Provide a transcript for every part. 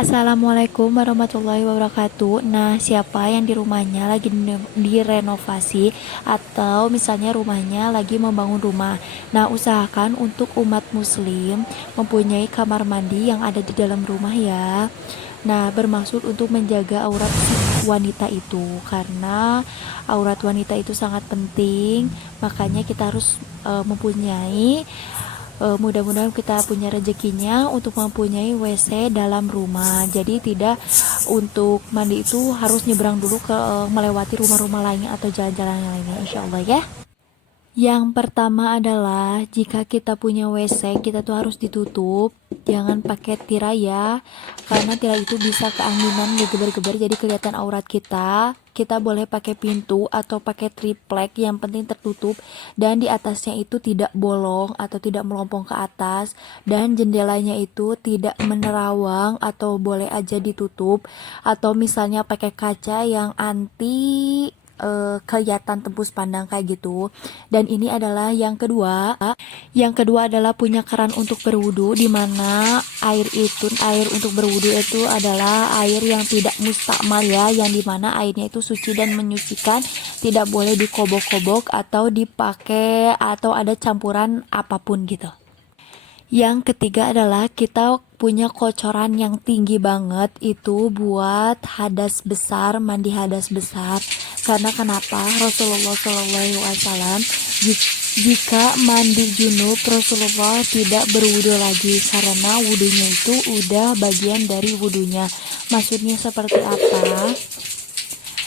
Assalamualaikum warahmatullahi wabarakatuh. Nah, siapa yang di rumahnya lagi direnovasi atau misalnya rumahnya lagi membangun rumah. Nah, usahakan untuk umat muslim mempunyai kamar mandi yang ada di dalam rumah ya. Nah, bermaksud untuk menjaga aurat si wanita itu karena aurat wanita itu sangat penting, makanya kita harus mempunyai mudah-mudahan kita punya rezekinya untuk mempunyai WC dalam rumah. Jadi tidak untuk mandi itu harus nyebrang dulu ke melewati rumah-rumah lainnya atau jalan-jalan lainnya, insya Allah ya. Yang pertama adalah jika kita punya WC, kita tuh harus ditutup, jangan pakai tirai ya, karena tirai itu bisa keanginan geber-geber jadi kelihatan aurat kita. Kita boleh pakai pintu atau pakai triplek, yang penting tertutup dan di atasnya itu tidak bolong atau tidak melompong ke atas, dan jendelanya itu tidak menerawang atau boleh aja ditutup, atau misalnya pakai kaca yang anti kelihatan tembus pandang kayak gitu. Dan ini adalah yang kedua. Yang kedua adalah punya keran untuk berwudu, di mana air untuk berwudu itu adalah air yang tidak mustakmal ya, yang dimana airnya itu suci dan menyucikan, tidak boleh dikobok-kobok atau dipakai atau ada campuran apapun gitu. Yang ketiga adalah kita punya kocoran yang tinggi banget itu buat hadas besar, mandi hadas besar. Karena kenapa? Rasulullah SAW jika mandi junub Rasulullah tidak berwudu lagi karena wudunya itu udah bagian dari wudunya. Maksudnya seperti apa?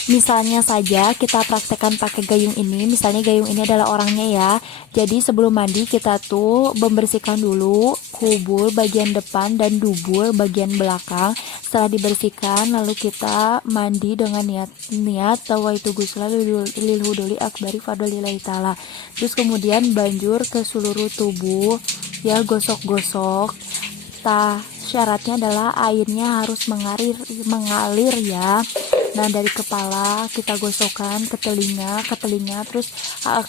Misalnya saja kita praktekkan pakai gayung ini. Misalnya gayung ini adalah orangnya ya. Jadi sebelum mandi kita tuh membersihkan dulu kubul bagian depan dan dubur bagian belakang. Setelah dibersihkan lalu kita mandi dengan niat tawaitu ghusla lil huduli akbari fadlillahi taala. Terus kemudian banjur ke seluruh tubuh ya, gosok-gosok. Syaratnya adalah airnya harus mengalir ya. Nah, dari kepala kita gosokkan ke telinga, terus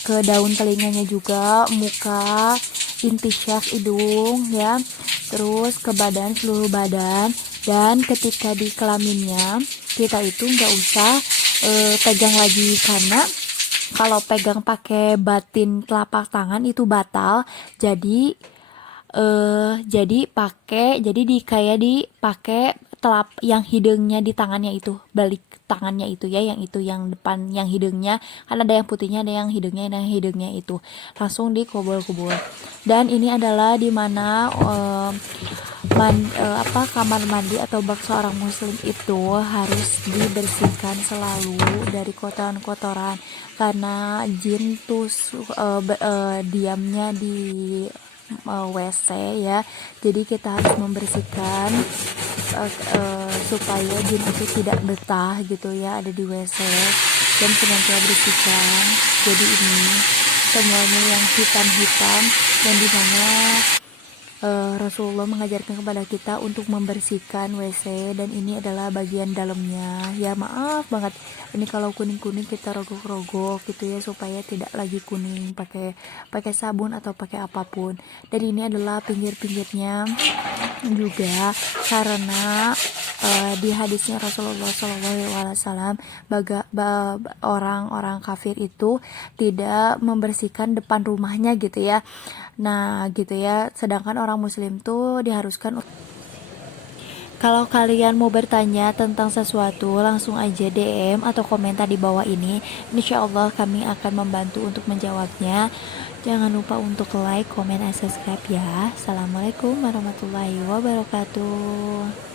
ke daun telinganya juga, muka, inti syaf hidung ya, terus ke badan, seluruh badan. Dan ketika di kelaminnya kita itu nggak usah pegang lagi, karena kalau pegang pakai batin telapak tangan itu batal. Jadi kayak dipakai telap yang hidungnya di tangannya itu, balik tangannya itu ya, yang itu yang depan yang hidungnya, kan ada yang putihnya, ada yang hidungnya itu langsung dikubur-kubur. Dan ini adalah dimana kamar mandi atau bak seorang muslim itu harus dibersihkan selalu dari kotoran-kotoran, karena jin tuh diamnya di WC ya. Jadi kita harus membersihkan supaya jin itu tidak betah gitu ya ada di WC, dan senantiasa bersihkan. Jadi ini semuanya yang hitam-hitam, yang dimana Rasulullah mengajarkan kepada kita untuk membersihkan WC, dan ini adalah bagian dalamnya ya. Maaf banget ini kalau kuning-kuning kita rogok-rogok gitu ya, supaya tidak lagi kuning pakai sabun atau pakai apapun. Dan ini adalah pinggir-pinggirnya juga, karena di hadisnya Rasulullah SAW orang-orang kafir itu tidak membersihkan depan rumahnya gitu ya. Nah gitu ya, sedangkan orang muslim tuh diharuskan. Kalau kalian mau bertanya tentang sesuatu, langsung aja DM atau komentar di bawah ini. Insya Allah kami akan membantu untuk menjawabnya. Jangan lupa untuk like, komen, dan subscribe ya. Assalamualaikum warahmatullahi wabarakatuh.